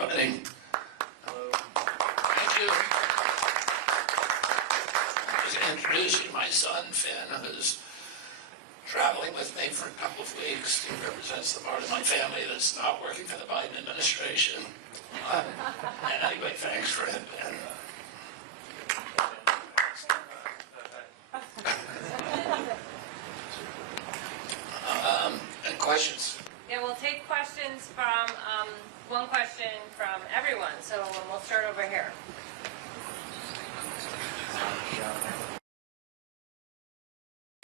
everybody. Hello. Thank you. I was introducing my son, Finn, who's traveling with me for a couple of weeks. He represents the part of my family that's not working for the Biden administration. And anyway, thanks for it. And questions? Yeah, we'll take questions from, one question from everyone. So we'll start over here.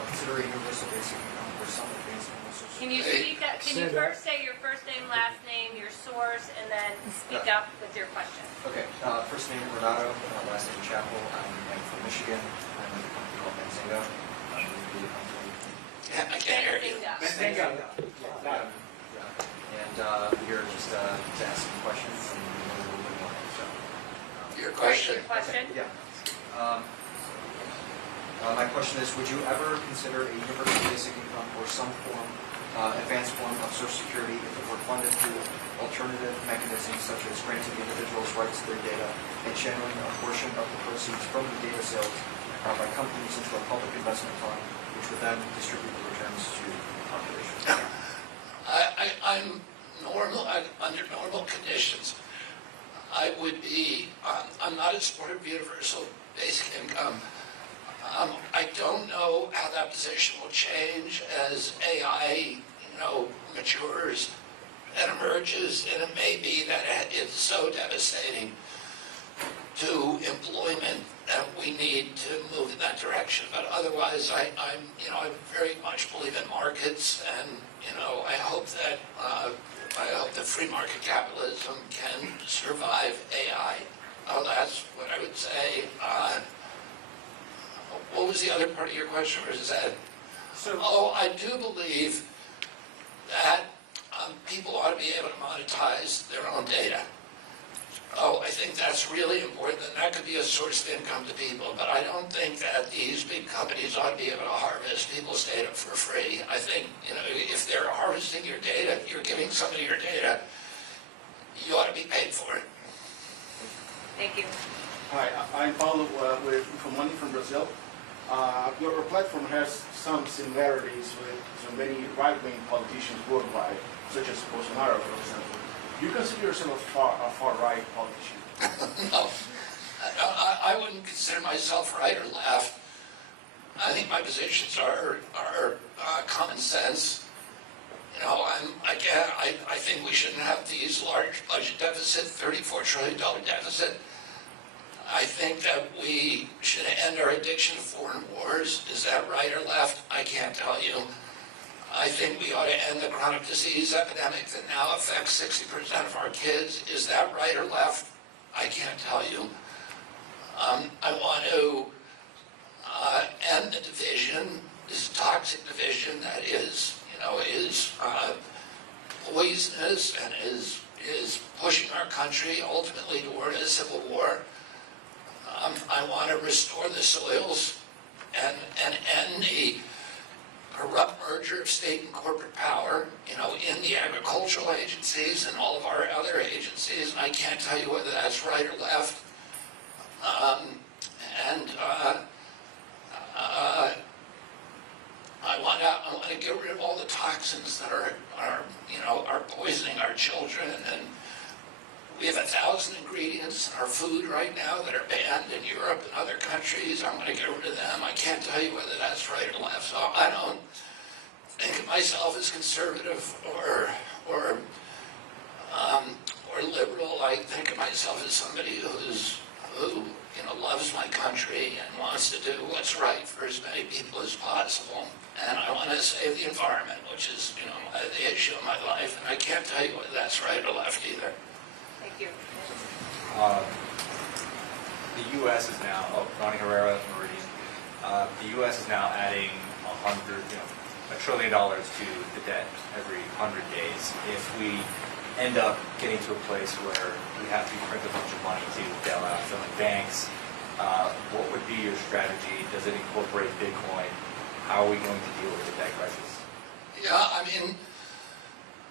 Consider universal basic income for some advanced Social Can you speak up? Can you first say your first name, last name, your source, and then speak up with your question? Okay, first name Renato, last name Chapel. I'm from Michigan. I'm with a company called Benzinga. I can't hear you. Benzinga. And here just to ask some questions and learn a little bit more. So, Your question? Your question? okay, yeah. My question is, would you ever consider a universal basic income or some form, advanced form of Social Security if it were funded through alternative mechanisms such as granting individuals rights to their data and channeling a portion of the proceeds from the data sales by companies into a public investment fund, which would then distribute the returns to the population? I'm normal, under normal conditions, I would be, I'm not in support of universal basic income. I don't know how that position will change as AI, matures and emerges, and it may be that it's so devastating to employment that we need to move in that direction. But otherwise, I very much believe in markets, and I hope that free market capitalism can survive AI. Oh, that's what I would say. What was the other part of your question, or is that? I do believe that people ought to be able to monetize their own data. I think that's really important, and that could be a source of income to people, but I don't think that these big companies ought to be able to harvest people's data for free. I think, if they're harvesting your data, you're giving somebody your data, you ought to be paid for it. Thank you. Hi, I'm Paulo from Brazil. Your platform has some similarities with so many right-wing politicians worldwide, such as Bolsonaro, for example. Do you consider yourself a far-right politician? No, I wouldn't consider myself right or left. I think my positions are common sense. I think we shouldn't have these large budget deficit, $34 trillion deficit. I think that we should end our addiction to foreign wars. Is that right or left? I can't tell you. I think we ought to end the chronic disease epidemic that now affects 60% of our kids. Is that right or left? I can't tell you. I want to end the division, this toxic division that is poisonous and is pushing our country ultimately toward a civil war. I want to restore the soils and end the corrupt merger of state and corporate power, in the agricultural agencies and all of our other agencies. And I can't tell you whether that's right or left. I want to get rid of all the toxins that are poisoning our children. And we have 1,000 ingredients in our food right now that are banned in Europe and other countries. I'm going to get rid of them. I can't tell you whether that's right or left. So I don't think of myself as conservative or liberal. I think of myself as somebody who loves my country and wants to do what's right for as many people as possible. And I want to save the environment, which is the issue of my life. And I can't tell you whether that's right or left either. Thank you. The U.S. is now, Ronnie Herrera, Meridian. The U.S. is now adding $1 trillion to the debt every 100 days. If we end up getting to a place where we have to print a bunch of money to bail out failing banks, what would be your strategy? Does it incorporate Bitcoin? How are we going to deal with the debt crisis? Yeah,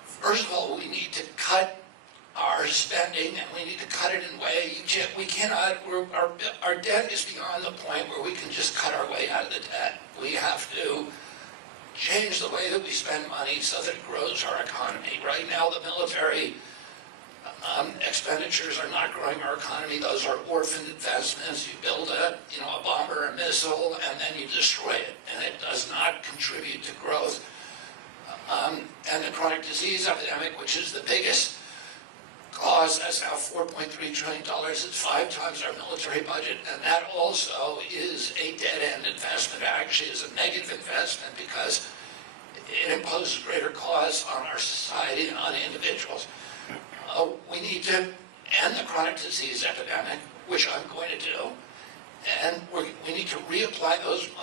first of all, we need to cut our our spending, and we need to cut it in way. We cannot, our debt is beyond the point where we can just cut our way out of the debt. We have to change the way that we spend money so that it grows our economy. Right now, the military expenditures are not growing our economy. Those are orphaned investments. You build a bomber or a missile, and then you destroy it, and it does not contribute to growth. And the chronic disease epidemic, which is the biggest cause, that's now $4.3 trillion. It's 5 times our military budget, and that also is a dead-end investment. It actually is a negative investment because it imposes greater costs on our society and on individuals. We need to end the chronic disease epidemic, which I'm going to do, and we need to reapply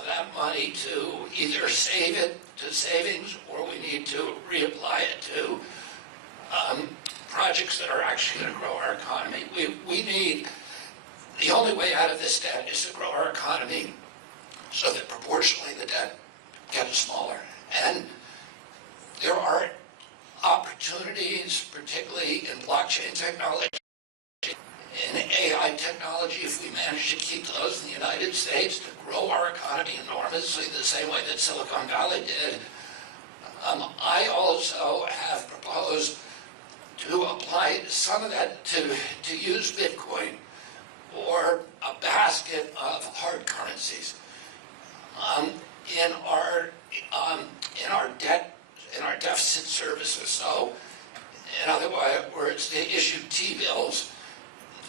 that money to either save it to savings, or we need to reapply it to projects that are actually going to grow our economy. We need, the only way out of this debt is to grow our economy so that proportionally the debt gets smaller. And there are opportunities, particularly in blockchain technology, in AI technology, if we manage to keep those in the United States, to grow our economy enormously the same way that Silicon Valley did. I also have proposed to apply some of that to use Bitcoin or a basket of hard currencies in our deficit services. So, in other words, they issue T-bills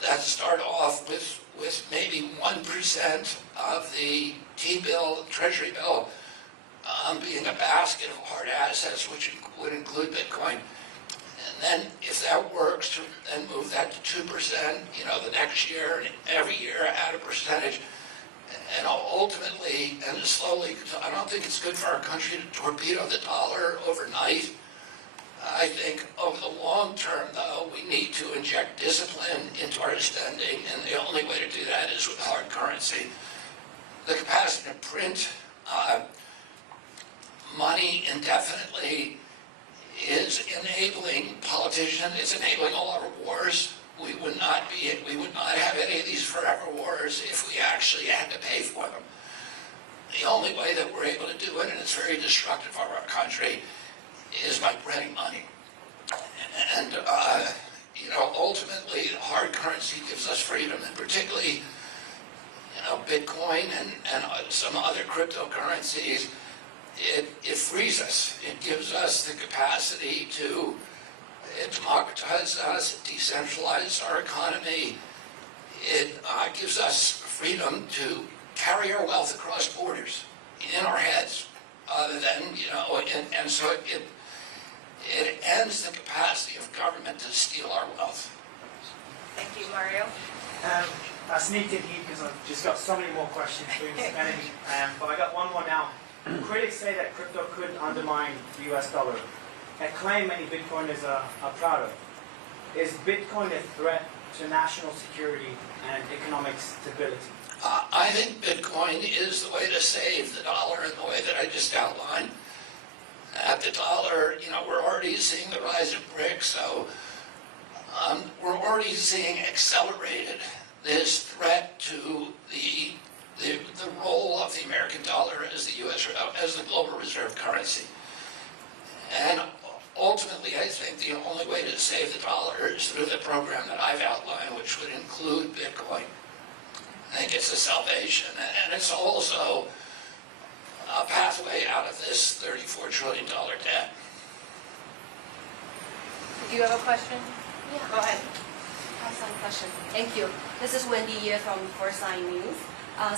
that start off with maybe 1% of the T-bill, Treasury bill, being a basket of hard assets, which would include Bitcoin. And then, if that works, to then move that to 2%, the next year, and every year add a percentage. And ultimately, and slowly, I don't think it's good for our country to torpedo the dollar overnight. I think over the long term, though, we need to inject discipline into our spending, and the only way to do that is with hard currency. The capacity to print money indefinitely is enabling politicians, it's enabling all our wars. We would not have any of these forever wars if we actually had to pay for them. The only way that we're able to do it, and it's very destructive of our country, is by printing money. And, ultimately, hard currency gives us freedom, and particularly, Bitcoin and some other cryptocurrencies, it frees us. It gives us the capacity to democratize us, it decentralizes our economy. It gives us freedom to carry our wealth across borders in our heads, other than, and so it ends the capacity of government to steal our wealth. Thank you, Mario. I sneaked in here because I've just got so many more questions for you, but I got one more now. Critics say that crypto could undermine the US dollar, a claim many Bitcoiners are proud of. Is Bitcoin a threat to national security and economic stability? I think Bitcoin is the way to save the dollar in the way that I just outlined. At the dollar, we're already seeing the rise of BRICS, so we're already seeing accelerated this threat to the role of the American dollar as the global reserve currency. And ultimately, I think the only way to save the dollar is through the program that I've outlined, which would include Bitcoin. I think it's a salvation, and it's also a pathway out of this $34 trillion debt. Do you have a question? Yeah. Go ahead. I have some questions. Thank you. This is Wendy Ye from Foresight News.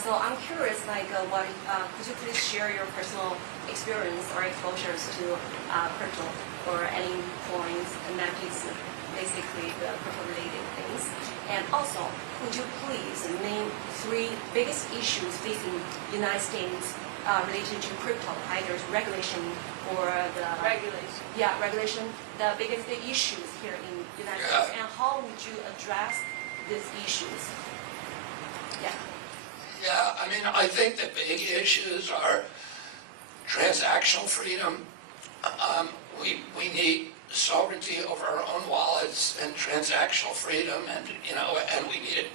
So I'm curious, could you please share your personal experience or exposures to crypto or any coins and methods, basically the crypto-related things? And also, could you please name 3 biggest issues facing the United States related to crypto, either regulation or the... Regulation. Yeah, regulation. The biggest issues here in the United States, and how would you address these issues? Yeah. Yeah, I think the big issues are transactional freedom. We need sovereignty over our own wallets and transactional freedom, and and we needed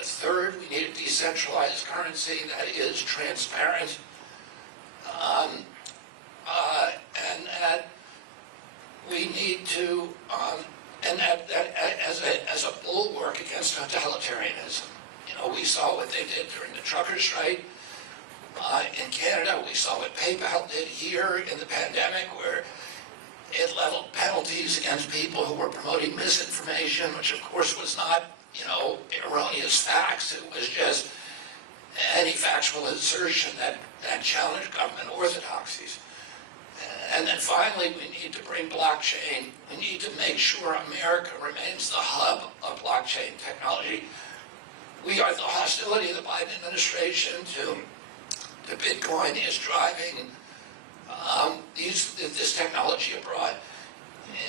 third, we need a decentralized currency that is transparent, and that we need to, and that as a bulwark against totalitarianism. We saw what they did during the trucker strike in Canada. We saw what PayPal did here in the pandemic, where it leveled penalties against people who were promoting misinformation, which of course was not, erroneous facts. It was just any factual assertion that challenged government orthodoxies. And then finally, we need to bring blockchain. We need to make sure America remains the hub of blockchain technology. We are the hostility of the Biden administration to Bitcoin is driving this technology abroad.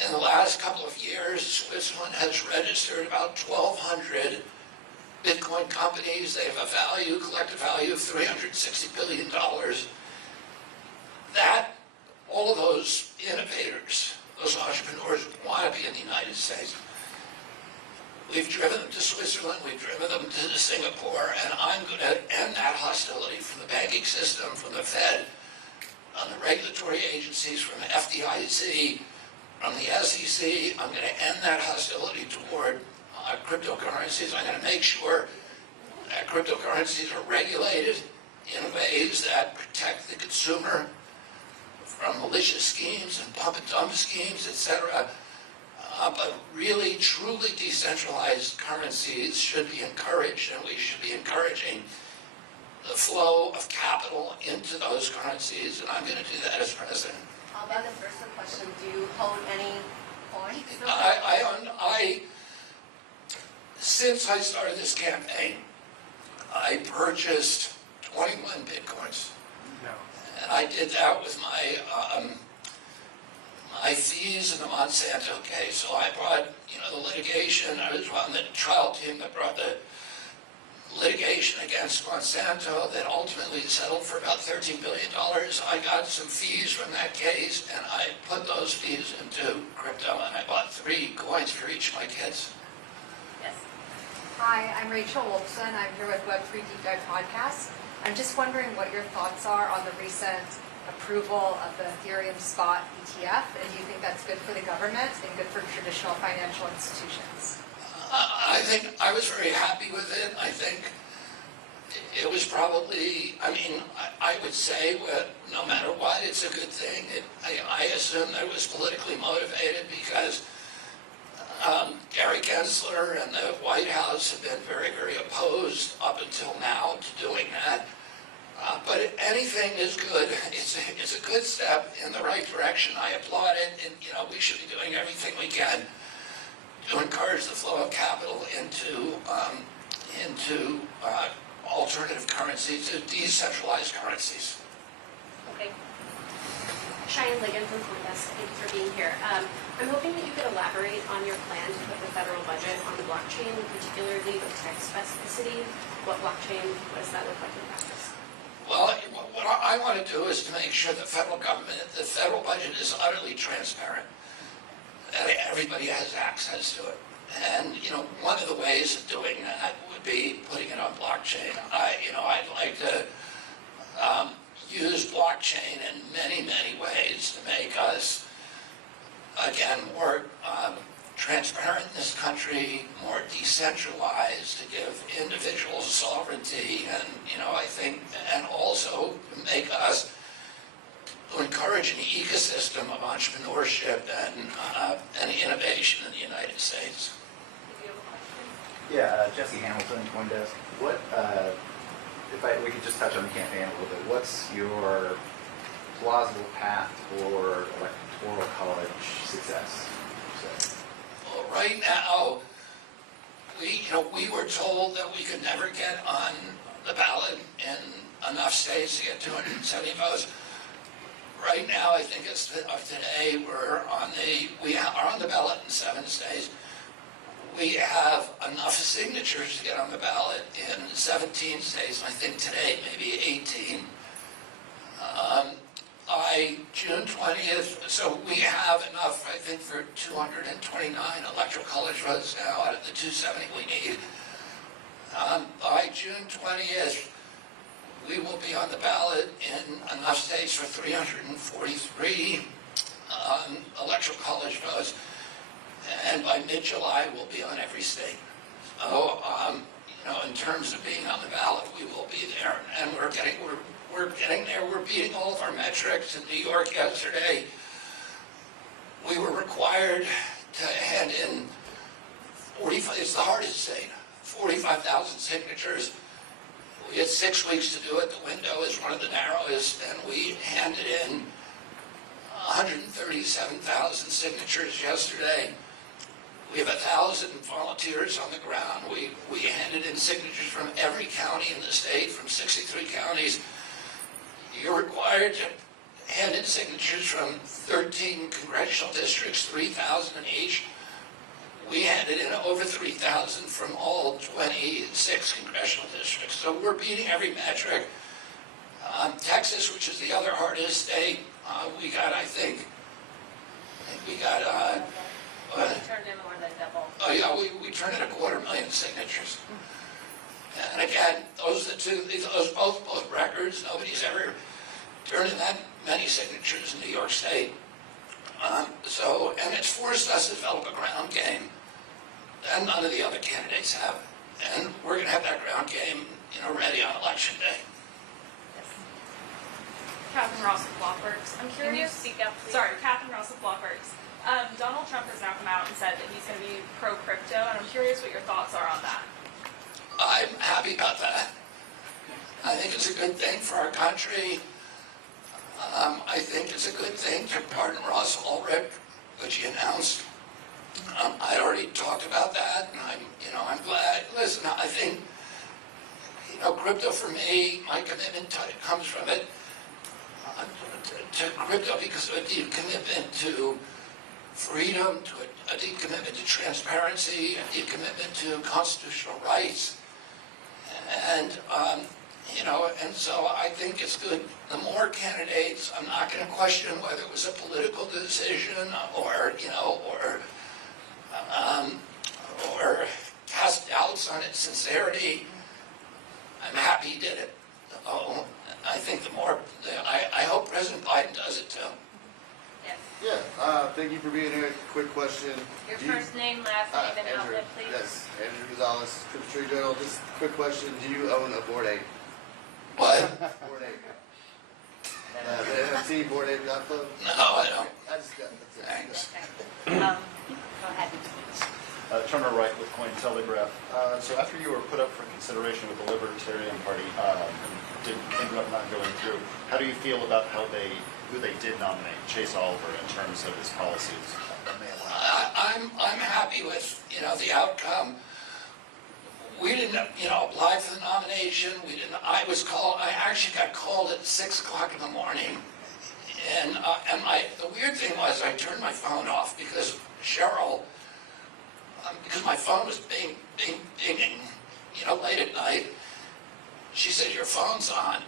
In the last couple of years, Switzerland has registered about 1,200 Bitcoin companies. They have a collective value of $360 billion. All of those innovators, those entrepreneurs want to be in the United States. We've driven them to Switzerland, we've driven them to Singapore, and I'm going to end that hostility from the banking system, from the Fed, from the regulatory agencies, from the FDIC, from the SEC. I'm going to end that hostility toward cryptocurrencies. I'm going to make sure that cryptocurrencies are regulated in ways that protect the consumer from malicious schemes and pump and dump schemes, etc. But really, truly decentralized currencies should be encouraged, and we should be encouraging the flow of capital into those currencies, and I'm going to do that as president. How about the first question? Do you hold any points? Since I started this campaign, I purchased 21 Bitcoins. No. And I did that with my fees in the Monsanto case. So I brought, the litigation. I was on the trial team that brought the litigation against Monsanto that ultimately settled for about $13 billion. I got some fees from that case, and I put those fees into crypto, and I bought 3 coins for each of my kids. Yes. Hi, I'm Rachel Wolfson. I'm here with Web3 Deep Dive Podcast. I'm just wondering what your thoughts are on the recent approval of the Ethereum spot ETF, and do you think that's good for the government and good for traditional financial institutions? I think I was very happy with it. I think it was probably, I would say no matter what, it's a good thing. I assume that it was politically motivated because Gary Gensler and the White House have been very, very opposed up until now to doing that. But anything is good. It's a good step in the right direction. I applaud it, and we should be doing everything we can to encourage the flow of capital into alternative currencies, to decentralized currencies. Okay. Cheyenne Ligon from Forbes. Thank you for being here. I'm hoping that you could elaborate on your plan to put the federal budget on the blockchain, particularly with text specificity. What does that look like in practice? Well, what I want to do is to make sure the federal budget is utterly transparent, that everybody has access to it. And, one of the ways of doing that would be putting it on blockchain. I'd like to use blockchain in many, many ways to make us, again, more transparent in this country, more decentralized, to give individuals sovereignty, and, I think, and also to make us, to encourage an ecosystem of entrepreneurship and innovation in the United States. If you have a question. Yeah, Jesse Hamilton, CoinDesk. We could just touch on the campaign a little bit. What's your plausible path for electoral college success? Well, right now, we were told that we could never get on the ballot in enough states to get 270 votes. Right now, I think as of today, we are on the ballot in 7 states. We have enough signatures to get on the ballot in 17 states, and I think today maybe 18. I by June 20th, so we have enough, I think, for 229 electoral college votes now out of the 270 we need. By June 20th, we will be on the ballot in enough states for 343 electoral college votes, and by mid-July, we'll be on every state. So, in terms of being on the ballot, we will be there, and we're getting there. We're beating all of our metrics. In New York yesterday, we were required to hand in 45. It's the hardest state. 45,000 signatures. We had 6 weeks to do it. The window is one of the narrowest, and we handed in 137,000 signatures yesterday. We have 1,000 volunteers on the ground. We handed in signatures from every county in the state, from 63 counties. You're required to hand in signatures from 13 congressional districts, 3,000 in each. We handed in over 3,000 from all 26 congressional districts. So we're beating every metric. Texas, which is the other hardest state, we got, I think we got, We turned in more than double. oh yeah, we turned in 250,000 signatures. And again, those are the two, those both records. Nobody's ever turned in that many signatures in New York State. And it's forced us to develop a ground game that none of the other candidates have. And we're going to have that ground game, ready on election day. Catherine Ross with Blockworks. I'm Can you curious. speak up, please? Sorry, Catherine Ross with Blockworks. Donald Trump has now come out and said that he's going to be pro-crypto, and I'm curious what your thoughts are on that. I'm happy about that. I think it's a good thing for our country. I think it's a good thing to pardon Ross Ulbricht, which he announced. I already talked about that, and I'm glad. Listen, I think, crypto for me, my commitment comes from it to crypto because of a deep commitment to freedom, to a deep commitment to transparency, a deep commitment to constitutional rights. And, and so I think it's good. The more candidates, I'm not going to question whether it was a political decision or cast doubts on its sincerity. I'm happy he did it. I think I hope President Biden does it too. Yes. Yeah, thank you for being here. Quick question. Your first name, last name, and Andrew, outlet, please. yes, Andrew Gonzalez, Crypto Trade Journal. Just a quick question. Do you own a Bored Ape? What? Bored Ape. The NFT, Bored Ape Yacht Club? No, I don't. I just got that's it. Thanks. Go ahead. Turner Wright with Coin Telegraph. So after you were put up for consideration with the Libertarian Party and ended up not going through, how do you feel about who they did nominate, Chase Oliver, in terms of his policies? I'm happy with the outcome. We didn't apply for the nomination. We didn't. I actually got called at 6 o'clock in the morning, and the weird thing was I turned my phone off because Cheryl. Because my phone was dinging, late at night. She said, your phone's on.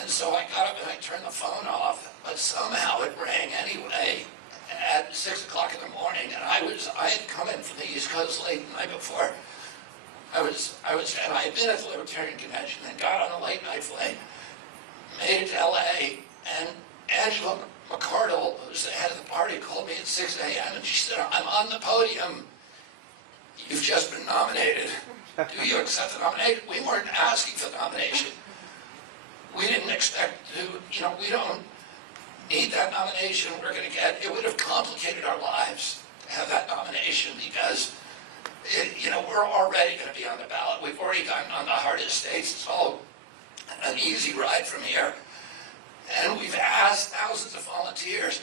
And so I got up and I turned the phone off, but somehow it rang anyway at 6 o'clock in the morning. And I had come in from the East Coast late the night before. I had been at the Libertarian Convention and got on a late night flight, made it to LA, and Angela McCardle, who's the head of the party, called me at 6 a.m. and she said, I'm on the podium. You've just been nominated. Do you accept the nomination? We weren't asking for the nomination. We didn't expect to, we don't need that nomination. We're going to get, it would have complicated our lives to have that nomination because, we're already going to be on the ballot. We've already gotten on the hardest states. It's all an easy ride from here. And we've asked thousands of volunteers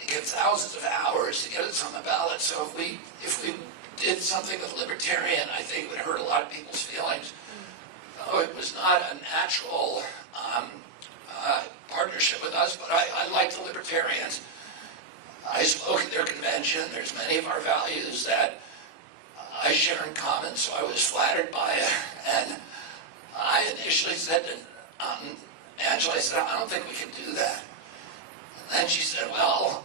to give thousands of hours to get us on the ballot. So if we did something with Libertarian, I think it would hurt a lot of people's feelings. It was not a natural partnership with us, but I like the Libertarians. I spoke at their convention. There's many of our values that I share in common, so I was flattered by it. And I initially said to Angela, I said, I don't think we can do that. And she said, well,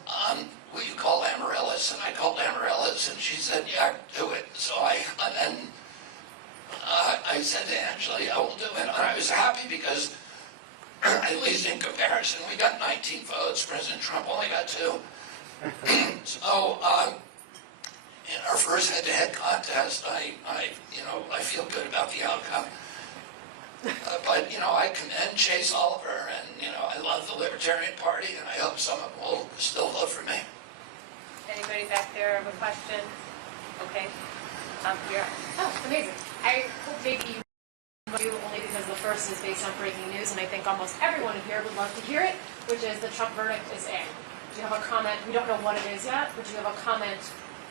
will you call Amaryllis? And I called Amaryllis, and she said, yeah, do it. So I said to Angela, yeah, we'll do it. And I was happy because, at least in comparison, we got 19 votes. President Trump only got 2. So in our first head-to-head contest, I feel good about the outcome. But, I commend Chase Oliver, and, I love the Libertarian Party, and I hope some of them will still vote for me. Anybody back there have a question? Okay. Here. Oh, amazing. I hope maybe you do, only because the first is based on breaking news, and I think almost everyone here would love to hear it, which is the Trump verdict is in. Do you have a comment? We don't know what it is yet, but do you have a comment,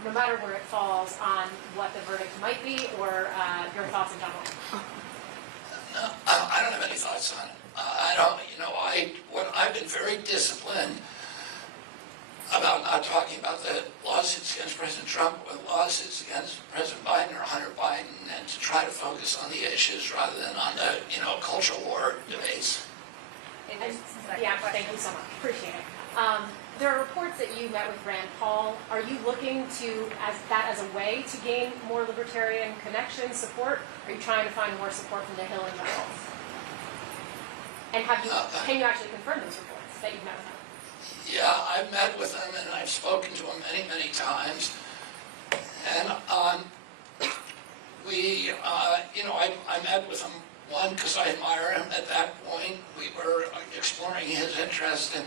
no matter where it falls, on what the verdict might be, or your thoughts in general? No, I don't have any thoughts on it. I've been very disciplined about not talking about the lawsuits against President Trump or lawsuits against President Biden or Hunter Biden, and to try to focus on the issues rather than on the, cultural war debates. Yeah, thank you so much. Appreciate it. There are reports that you met with Rand Paul. Are you looking to, as a way to gain more libertarian connection, support? Are you trying to find more support from the Hill and general? And can you actually confirm those reports that you've met with him? Yeah, I've met with him, and I've spoken to him many, many times. And I met with him, one, because I admire him. At that point, we were exploring his interest in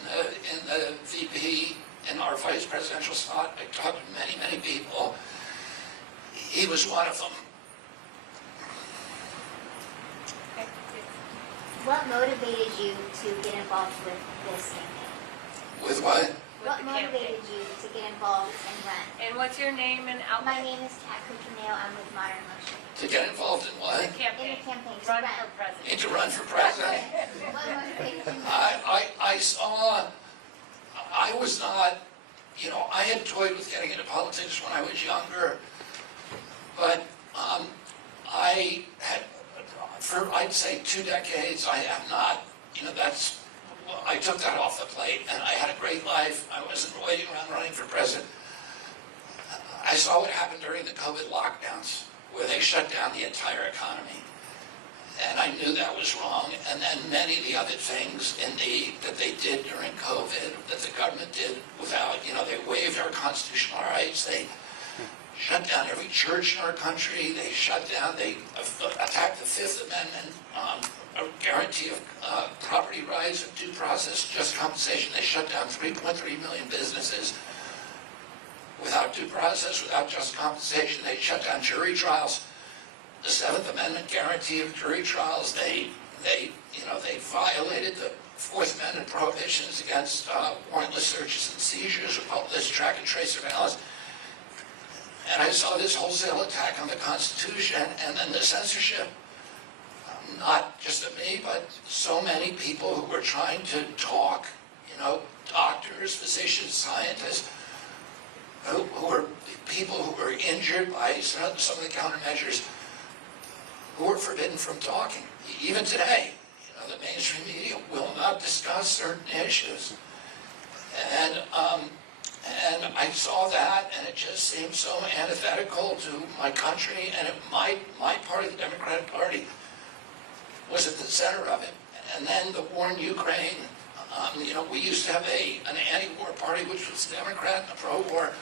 the VP, in our vice presidential slot. I talked to many, many people. He was one of them. What motivated you to get involved with this campaign? With what? What motivated you to get involved and run? And what's your name and outlet? My name is Kat Coutinho. I'm with Modern Motion. To get involved in what? The campaign. In the campaign. Run for president. To run for president? What motivated you? I was not, I had toyed with getting into politics when I was younger, but I had, for I'd say 2 decades, I have not, I took that off the plate, and I had a great life. I wasn't waiting around running for president. I saw what happened during the COVID lockdowns, where they shut down the entire economy. And I knew that was wrong. And then many of the other things that they did during COVID, that the government did without, they waived our constitutional rights. They shut down every church in our country. They attacked the Fifth Amendment, a guarantee of property rights, of due process, just compensation. They shut down 3.3 million businesses without due process, without just compensation. They shut down jury trials. The Seventh Amendment guarantee of jury trials. They violated the Fourth Amendment prohibitions against warrantless searches and seizures with all this track and trace surveillance. And I saw this wholesale attack on the Constitution, and then the censorship. Not just of me, but so many people who were trying to talk, doctors, physicians, scientists, who were people who were injured by some of the countermeasures, who were forbidden from talking. Even today, the mainstream media will not discuss certain issues. And I saw that, and it just seemed so antithetical to my country, and my party, the Democratic Party, was at the center of it. And then the war in Ukraine, we used to have an anti-war party, which was Democrat, and a pro-war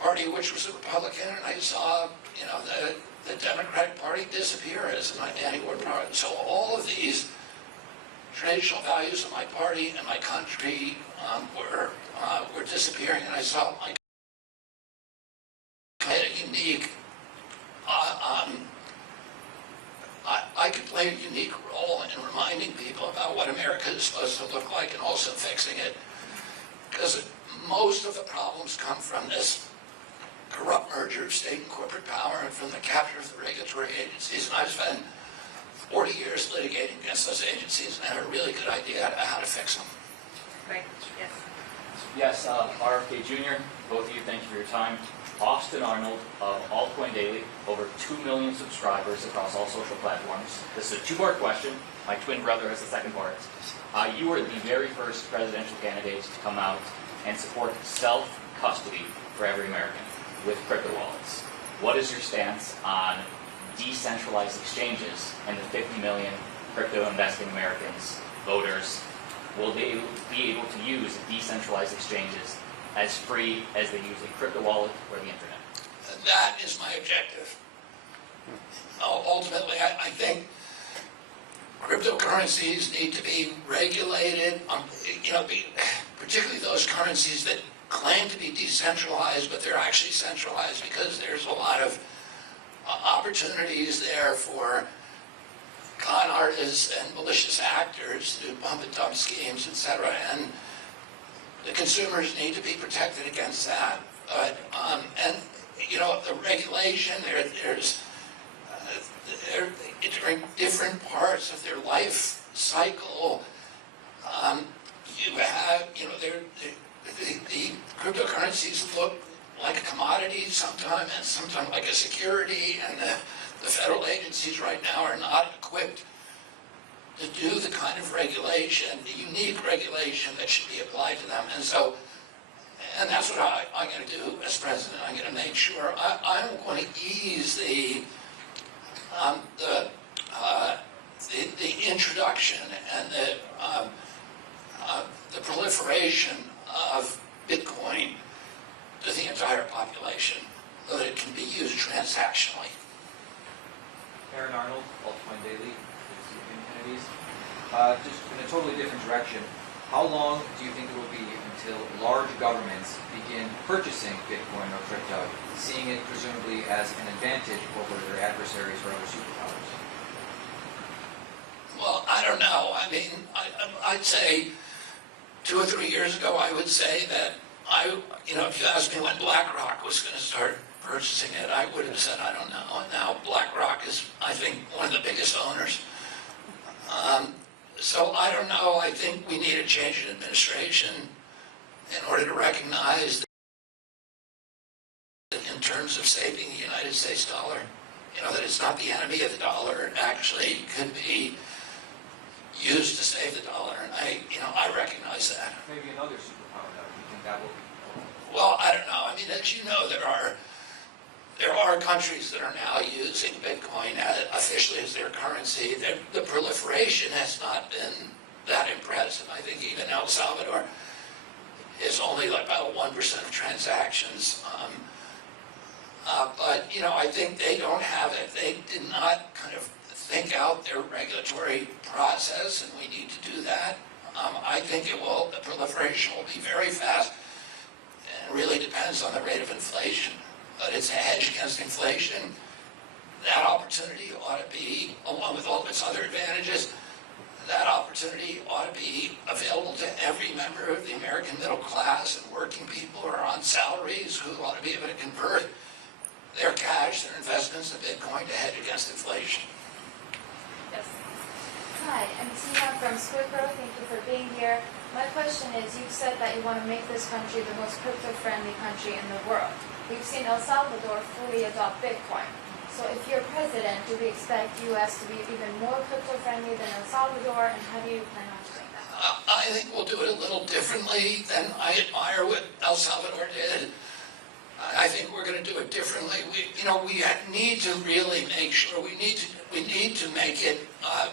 party, which was a Republican, and I saw, the Democratic Party disappear as an anti-war party. So all of these traditional values of my party and my country were disappearing, and I saw my kind of unique. I could play a unique role in reminding people about what America is supposed to look like, and also fixing it, because most of the problems come from this corrupt merger of state and corporate power, and from the capture of the regulatory agencies. And I've spent 40 years litigating against those agencies, and I have a really good idea how to fix them. Right. Yes. Yes, RFK Jr., both of you, thank you for your time. Austin Arnold of Altcoin Daily, over 2 million subscribers across all social platforms. This is a two-part question. My twin brother has the second part. You were the very first presidential candidate to come out and support self-custody for every American with crypto wallets. What is your stance on decentralized exchanges and the 50 million crypto investing Americans, voters? Will they be able to use decentralized exchanges as free as they use a crypto wallet or the internet? That is my objective. Ultimately, I think cryptocurrencies need to be regulated, particularly those currencies that claim to be decentralized, but they're actually centralized, because there's a lot of opportunities there for con artists and malicious actors to do pump and dump schemes, etc. And the consumers need to be protected against that. The regulation, there's during different parts of their life cycle, you have, the cryptocurrencies look like a commodity sometimes, and sometimes like a security, and the federal agencies right now are not equipped to do the kind of regulation, the unique regulation that should be applied to them. And that's what I'm going to do as president. I'm going to make sure I'm going to ease the introduction and the proliferation of Bitcoin to the entire population, so that it can be used transactionally. Aaron Arnold, Altcoin Daily, Kennedys. Just in a totally different direction, how long do you think it will be until large governments begin purchasing Bitcoin or crypto, seeing it presumably as an advantage over their adversaries or other superpowers? Well, I don't know. I mean, I'd say 2 or 3 years ago, I would say that if you asked me when BlackRock was going to start purchasing it, I would have said, I don't know. And now BlackRock is, I think, one of the biggest owners. So I don't know. I think we need a change in administration in order to recognize that in terms of saving the United States dollar, that it's not the enemy of the dollar. It actually could be used to save the dollar. And I recognize that. Maybe another superpower, though. Do you think that will be? Well, I don't know. I mean, as you know, there are countries that are now using Bitcoin officially as their currency. The proliferation has not been that impressive. I think even El Salvador is only like about 1% of transactions. But I think they don't have it. They did not kind of think out their regulatory process, and we need to do that. I think the proliferation will be very fast, and it really depends on the rate of inflation. But it's a hedge against inflation. That opportunity ought to be, along with all of its other advantages, that opportunity ought to be available to every member of the American middle class and working people who are on salaries, who ought to be able to convert their cash, their investments to Bitcoin to hedge against inflation. Yes. Hi, I'm Tina from Squidgrow. Thank you for being here. My question is, you've said that you want to make this country the most crypto-friendly country in the world. We've seen El Salvador fully adopt Bitcoin. So if you're president, do we expect U.S. to be even more crypto-friendly than El Salvador, and how do you plan on doing that? I think we'll do it a little differently than I admire what El Salvador did. I think we're going to do it differently. We need to really make sure, we need to make it,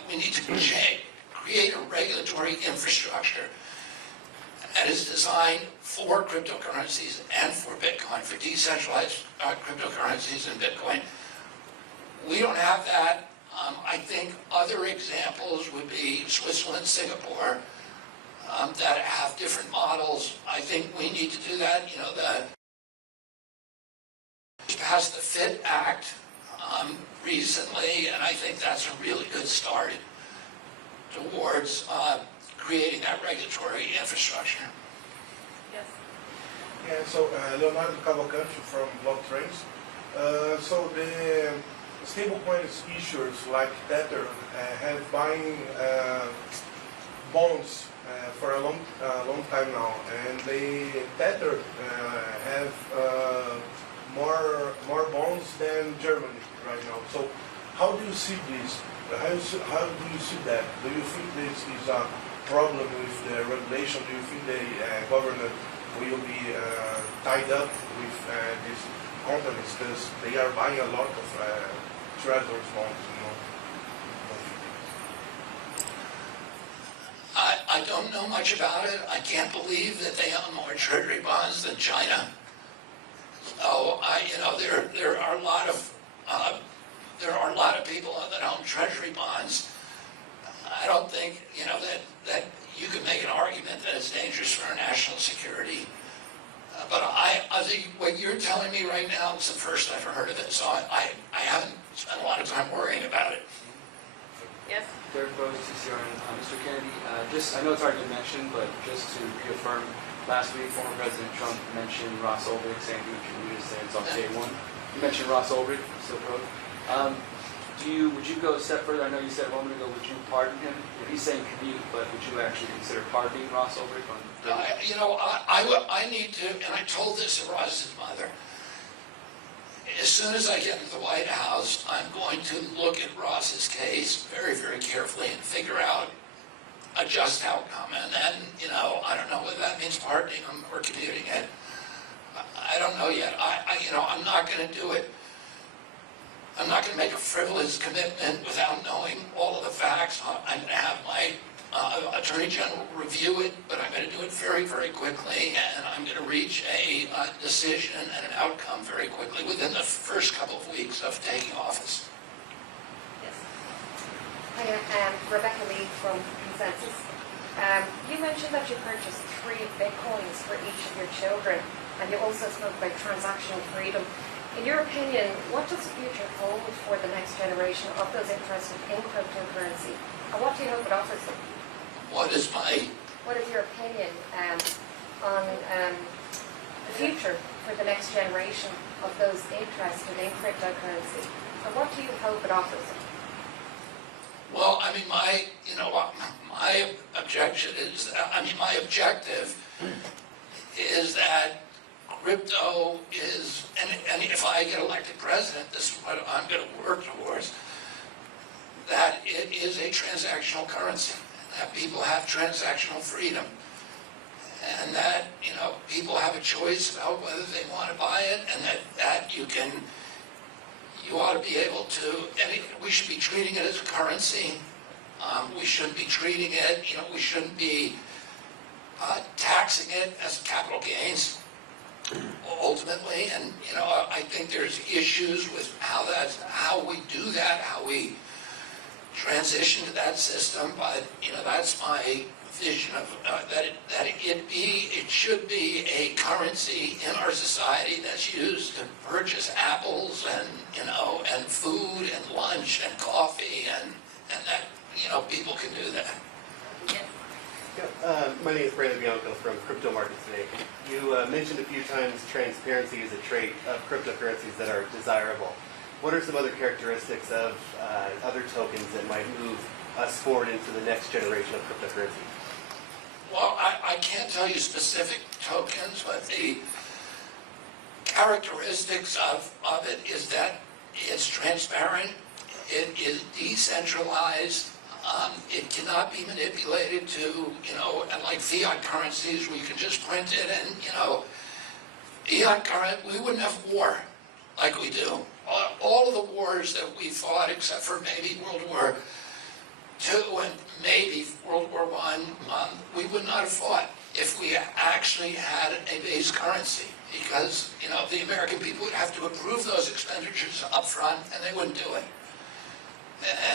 we need to create a regulatory infrastructure that is designed for cryptocurrencies and for Bitcoin, for decentralized cryptocurrencies and Bitcoin. We don't have that. I think other examples would be Switzerland, Singapore, that have different models. I think we need to do that. Passed the FIT Act recently, and I think that's a really good start towards creating that regulatory infrastructure. Yes. Yeah, so Leonardo Cavalcante from Blocktrains. So the stablecoins issuers like Tether have bonds for a long time now, and they Tether have more bonds than Germany right now. So how do you see this? How do you see that? Do you think this is a problem with the regulation? Do you think the government will be tied up with these companies because they are buying a lot of treasury bonds? I don't know much about it. I can't believe that they own more treasury bonds than China. So there are a lot of people that own treasury bonds. I don't think that you can make an argument that it's dangerous for our national security. But I think what you're telling me right now is the first I've heard of it. So I haven't spent a lot of time worrying about it. Yes. Derek Rose, TCR. Mr. Kennedy, I know it's hard to mention, but just to reaffirm, last week former President Trump mentioned Ross Ulbricht, saying he would commute his sentence on day one. You mentioned Ross Ulbricht, Silk Road. Would you go a step further? I know you said a moment ago, would you pardon him? He's saying commute, but would you actually consider pardoning Ross Ulbricht on I need to, and I told this to Ross's mother, as soon as I get into the White House, I'm going to look at Ross's case very, very carefully and figure out a just outcome. And then, I don't know whether that means pardoning him or commuting it. I don't know yet. I'm not going to do it. I'm not going to make a frivolous commitment without knowing all of the facts. I'm going to have my Attorney General review it, but I'm going to do it very, very quickly, and I'm going to reach a decision and an outcome very quickly within the first couple of weeks of taking office. Yes. Hi, Rebecca Lee from Consensus. You mentioned that you purchased 3 Bitcoins for each of your children, and you also spoke about transactional freedom. In your opinion, what does the future hold for the next generation of those interested in cryptocurrency, and what do you hope it offers them? What is your opinion on the future for the next generation of those interested in cryptocurrency, and what do you hope it offers them? Well, my objection is, my objective is that crypto is, and if I get elected president, this is what I'm going to work towards, that it is a transactional currency, that people have transactional freedom, and that, people have a choice about whether they want to buy it, and that you ought to be able to, and we should be treating it as a currency. We shouldn't be treating it, we shouldn't be taxing it as capital gains, ultimately, and, I think there's issues with how we do that, how we transition to that system, but that's my vision of it should be a currency in our society that's used to purchase apples and food and lunch and coffee and that people can do that. My name is Brandon Bianco from Crypto Markets Today. You mentioned a few times transparency is a trait of cryptocurrencies that are desirable. What are some other characteristics of other tokens that might move us forward into the next generation of cryptocurrency? Well, I can't tell you specific tokens, but the characteristics of it is that it's transparent, it is decentralized, it cannot be manipulated to, and like fiat currencies where you can just print it and, fiat current, we wouldn't have war like we do. All of the wars that we fought, except for maybe World War II and maybe World War I, we would not have fought if we actually had a base currency, because the American people would have to approve those expenditures up front, and they wouldn't do it.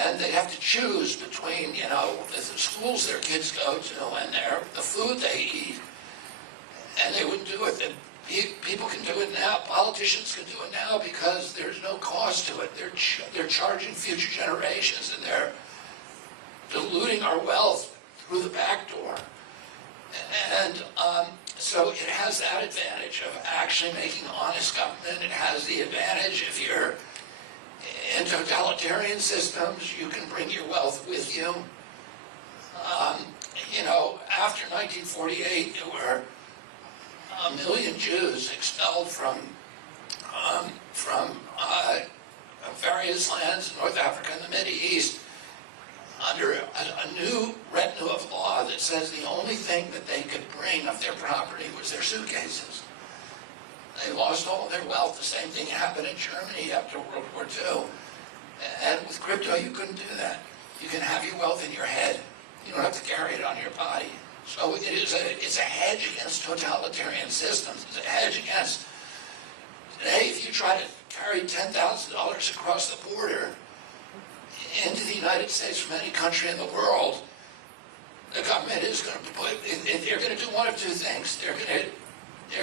And they'd have to choose between the schools their kids go to and the food they eat, and they wouldn't do it. People can do it now. Politicians can do it now because there's no cost to it. They're charging future generations, and they're diluting our wealth through the back door. And so it has that advantage of actually making honest government. It has the advantage if you're in totalitarian systems, you can bring your wealth with you. you know, after 1948, there were 1 million Jews expelled from various lands in North Africa and the Middle East under a new retinue of law that says the only thing that they could bring of their property was their suitcases. They lost all their wealth. The same thing happened in Germany after World War II. And with crypto, you couldn't do that. You can have your wealth in your head. You don't have to carry it on your body. So it's a hedge against totalitarian systems. It's a hedge against, today, if you try to carry $10,000 across the border into the United States from any country in the world, the government is going to put, they're going to do one of two things. They're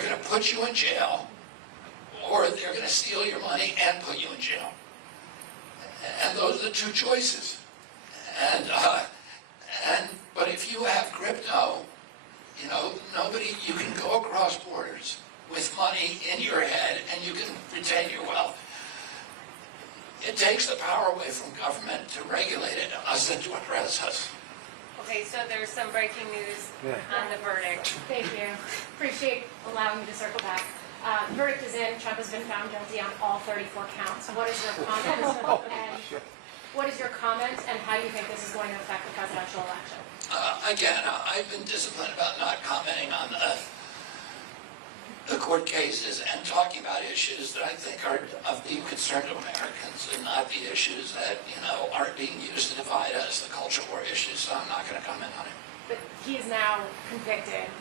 going to put you in jail, or they're going to steal your money and put you in jail. And those are the two choices. But if you have crypto, you know, you can go across borders with money in your head and you can retain your wealth. It takes the power away from government to regulate it, us and to address us. Okay, so there's some breaking news on the verdict. Thank you. Appreciate allowing me to circle back. The verdict is in. Trump has been found guilty on all 34 counts. What is your comment and how do you think this is going to affect the presidential election? Again, I've been disciplined about not commenting on the court cases and talking about issues that I think are of deep concern to Americans and not the issues that, you know, aren't being used to divide us, the culture war issues, so I'm not going to comment on it. But he is now convicted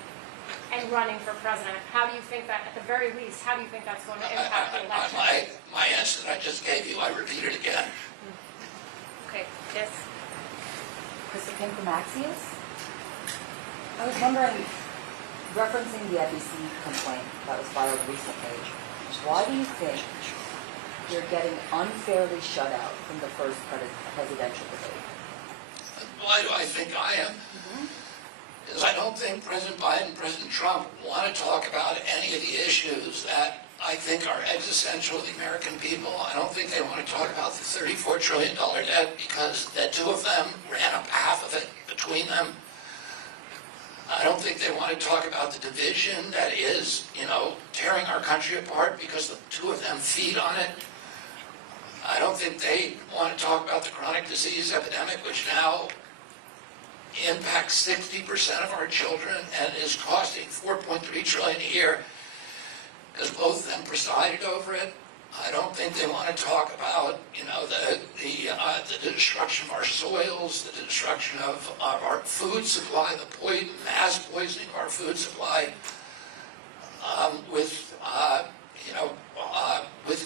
and running for president. How do you think that, at the very least, how do you think that's going to impact the election? My answer that I just gave you, I repeat it again. Okay, yes. Krista Kim from Axios. I was wondering, referencing the FEC complaint that was filed recently, why do you think you're getting unfairly shut out from the first presidential debate? Why do I think I am? Because I don't think President Biden and President Trump want to talk about any of the issues that I think are existential to the American people. I don't think they want to talk about the $34 trillion debt because the two of them ran up half of it between them. I don't think they want to talk about the division that is, you know, tearing our country apart because the two of them feed on it. I don't think they want to talk about the chronic disease epidemic, which now impacts 60% of our children and is costing $4.3 trillion a year because both of them presided over it. I don't think they want to talk about, you know, the destruction of our soils, the destruction of our food supply, the mass poisoning of our food supply with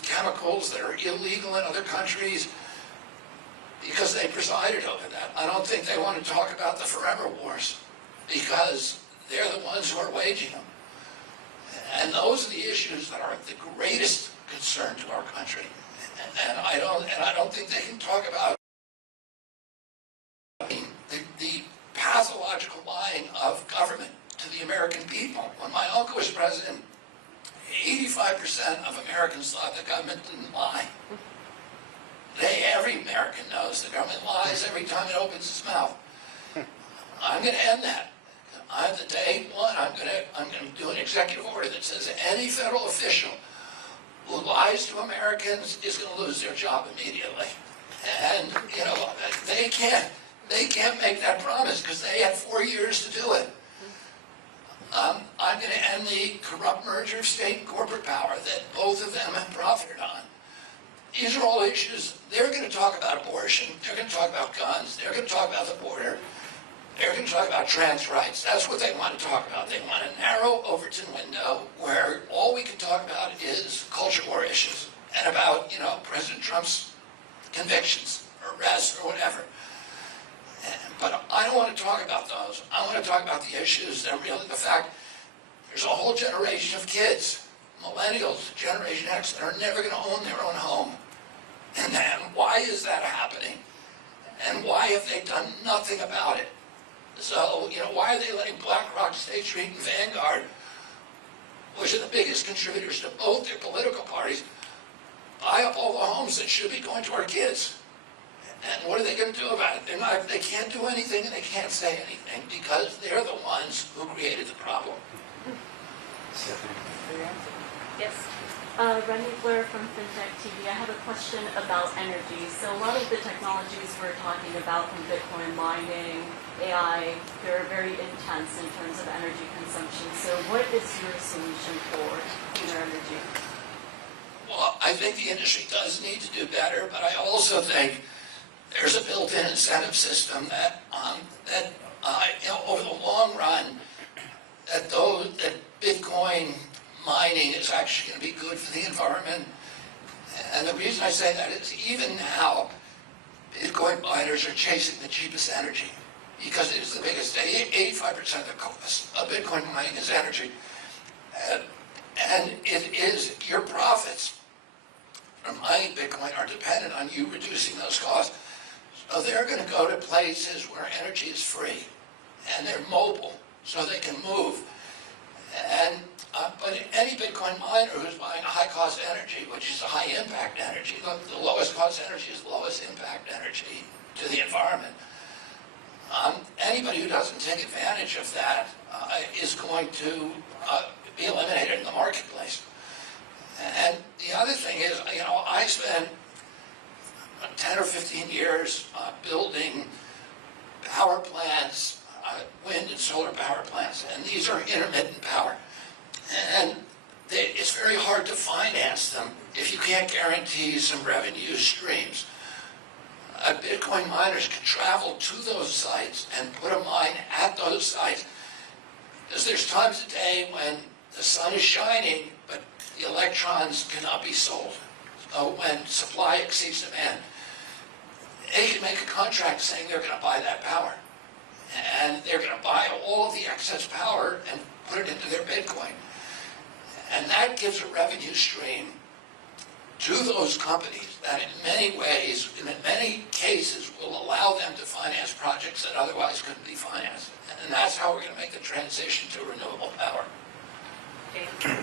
chemicals that are illegal in other countries because they presided over that. I don't think they want to talk about the forever wars because they're the ones who are waging them. And those are the issues that are the greatest concern to our country. And I don't think they can talk about the pathological lying of government to the American people. When my uncle was president, 85% of Americans thought the government didn't lie. Today, every American knows the government lies every time it opens its mouth. I'm going to end that. The day one, I'm going to do an executive order that says any federal official who lies to Americans is going to lose their job immediately. And, you know, they can't make that promise because they had 4 years to do it. I'm going to end the corrupt merger of state and corporate power that both of them have profited on. These are all issues. They're going to talk about abortion. They're going to talk about guns. They're going to talk about the border. They're going to talk about trans rights. That's what they want to talk about. They want a narrow Overton window where all we can talk about is culture war issues and about, you know, President Trump's convictions or arrests or whatever. But I don't want to talk about those. I want to talk about the issues that are really the fact there's a whole generation of kids, millennials, Generation X, that are never going to own their own home. And why is that happening? And why have they done nothing about it? So, you know, why are they letting BlackRock, State Street, and Vanguard, which are the biggest contributors to both their political parties, buy up all the homes that should be going to our kids? And what are they going to do about it? They can't do anything and they can't say anything because they're the ones who created the problem. Yes. Renee Blair from FinTech TV. I have a question about energy. So a lot of the technologies we're talking about, from Bitcoin mining, AI, they're very intense in terms of energy consumption. So what is your solution for cleaner energy? Well, I think the industry does need to do better, but I also think there's a built-in incentive system that over the long run, that Bitcoin mining is actually going to be good for the environment. And the reason I say that is even now, Bitcoin miners are chasing the cheapest energy because it is the biggest. 85% of the cost of Bitcoin mining is energy. And it is your profits from mining Bitcoin are dependent on you reducing those costs. So they're going to go to places where energy is free and they're mobile so they can move. And but any Bitcoin miner who's buying high-cost energy, which is a high-impact energy, the lowest cost energy is the lowest impact energy to the environment. Anybody who doesn't take advantage of that is going to be eliminated in the marketplace. And the other thing is, I spent 10 or 15 years building power plants, wind and solar power plants, and these are intermittent power. And it's very hard to finance them if you can't guarantee some revenue streams. Bitcoin miners can travel to those sites and put a mine at those sites, because there's times a day when the sun is shining, but the electrons cannot be sold. So when supply exceeds demand, they can make a contract saying they're going to buy that power. And they're going to buy all of the excess power and put it into their Bitcoin. And that gives a revenue stream to those companies that in many ways, in many cases, will allow them to finance projects that otherwise couldn't be financed. And that's how we're going to make the transition to renewable power. Okay.